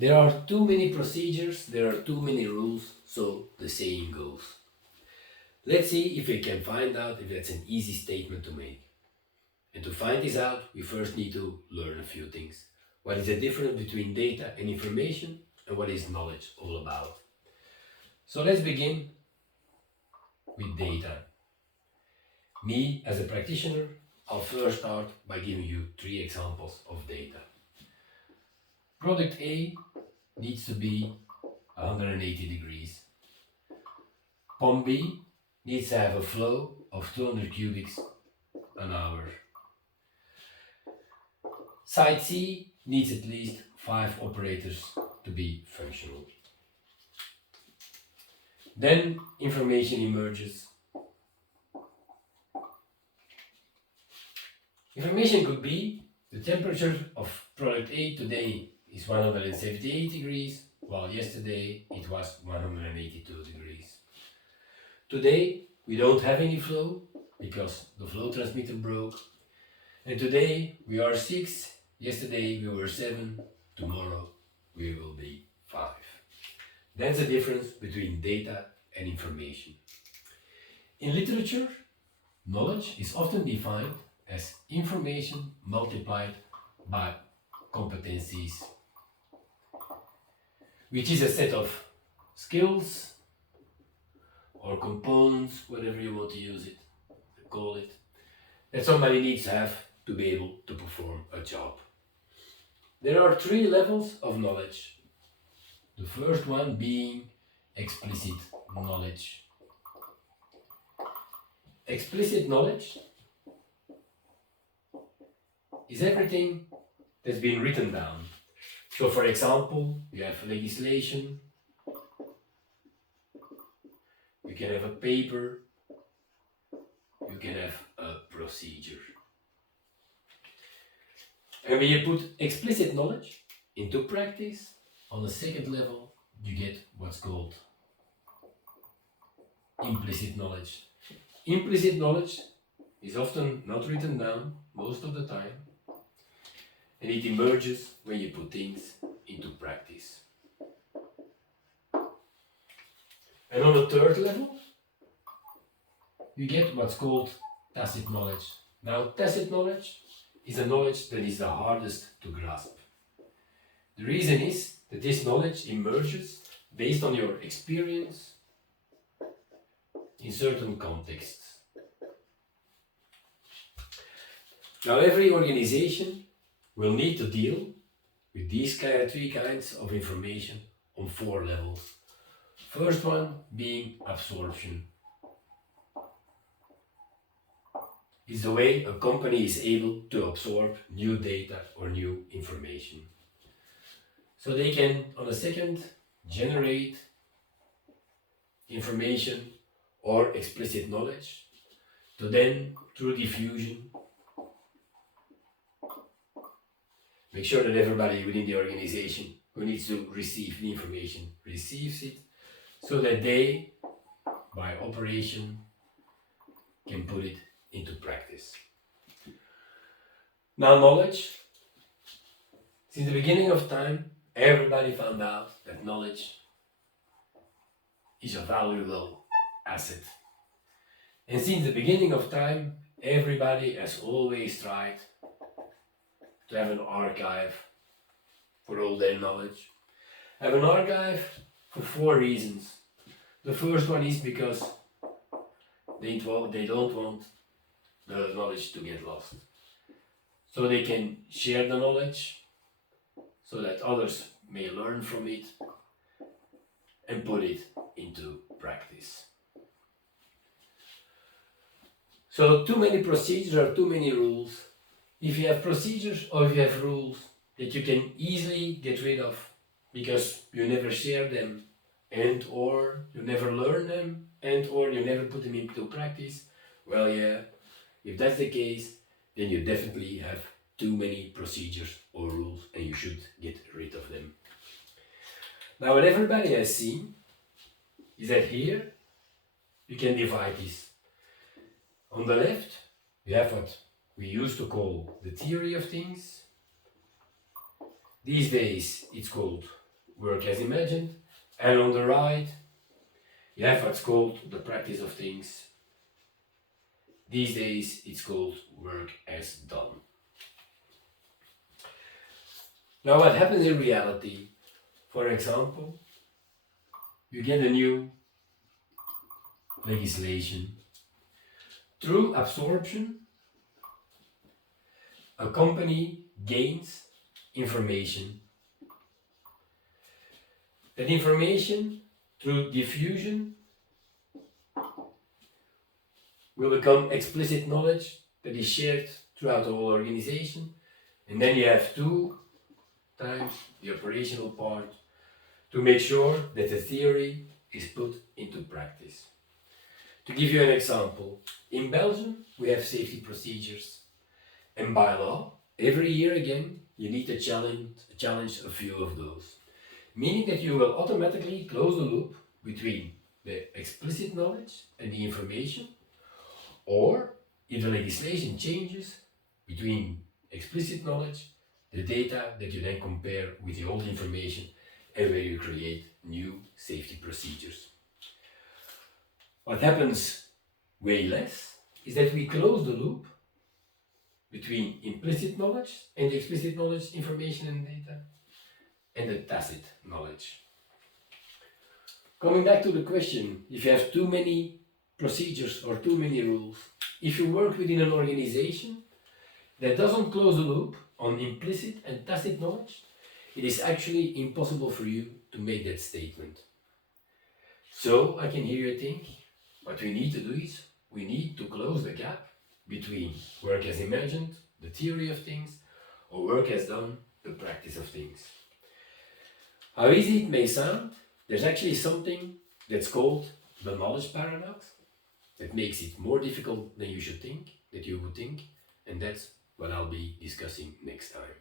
There are too many procedures, there are too many rules, so the saying goes. Let's see if we can find out if that's an easy statement to make. And to find this out, we first need to learn a few things. What is the difference between data and information, and what is knowledge all about? So let's begin with data. Me, as a practitioner, I'll first start by giving you 3 examples of data. Product A needs to be 180 degrees. Pump B needs to have a flow of 200 cubics an hour. Site C needs at least 5 operators to be functional. Then information emerges. Information could be the temperature of product A today is 178 degrees, while yesterday it was 182 degrees. Today we don't have any flow because the flow transmitter broke. And today we are 6, yesterday we were 7, tomorrow we will be 5. That's the difference between data and information. In literature, knowledge is often defined as information multiplied by competencies, which is a set of skills or components, whatever you want to use it, call it, that somebody needs to have to be able to perform a job. There are 3 levels of knowledge. The first one being explicit knowledge. Explicit knowledge is everything that's been written down. So for example, you have legislation, you can have a paper, you can have a procedure. And when you put explicit knowledge into practice, on the second level, you get what's called implicit knowledge. Implicit knowledge is often not written down most of the time, and it emerges when you put things into practice. And on the third level, you get what's called tacit knowledge. Now, tacit knowledge is a knowledge that is the hardest to grasp. The reason is that this knowledge emerges based on your experience in certain contexts. Now, every organization will need to deal with these 3 kinds of information on 4 levels. First one being absorption. Is the way a company is able to absorb new data or new information. So they can, on a second, generate information or explicit knowledge to then, through diffusion, make sure that everybody within the organization who needs to receive the information receives it, so that they, by operation, can put it into practice. Now, knowledge. Since the beginning of time, everybody found out that knowledge is a valuable asset. And since the beginning of time, everybody has always tried to have an archive for all their knowledge. Have an archive for 4 reasons. The first one is because they don't want the knowledge to get lost. So they can share the knowledge so that others may learn from it and put it into practice. So too many procedures or too many rules. If you have procedures or if you have rules that you can easily get rid of because you never share them and or you never learn them and or you never put them into practice, well, yeah, if that's the case, then you definitely have too many procedures or rules and you should get rid of them. Now, what everybody has seen is that here you can divide this. On the left, we have what we used to call the theory of things. These days it's called work as imagined, and on the right you have what's called the practice of things. These days it's called work as done. Now what happens in reality, for example, you get a new legislation. Through absorption, a company gains information. That information, through diffusion, will become explicit knowledge that is shared throughout the whole organization. And then you have 2 times the operational part to make sure that the theory is put into practice. To give you an example, in Belgium we have safety procedures, and by law, every year again, you need to challenge a few of those. Meaning that you will automatically close the loop between the explicit knowledge and the information, or if the legislation changes, between explicit knowledge, the data that you then compare with the old information, and where you create new safety procedures. What happens way less is that we close the loop between implicit knowledge and explicit knowledge, information and data, and the tacit knowledge. Coming back to the question, if you have too many procedures or too many rules, if you work within an organization that doesn't close the loop on implicit and tacit knowledge, it is actually impossible for you to make that statement. So I can hear you think, what we need to do is, we need to close the gap between work as imagined, the theory of things, or work as done, the practice of things. How easy it may sound, there's actually something that's called the knowledge paradox that makes it more difficult than you should think, that you would think, and that's what I'll be discussing next time.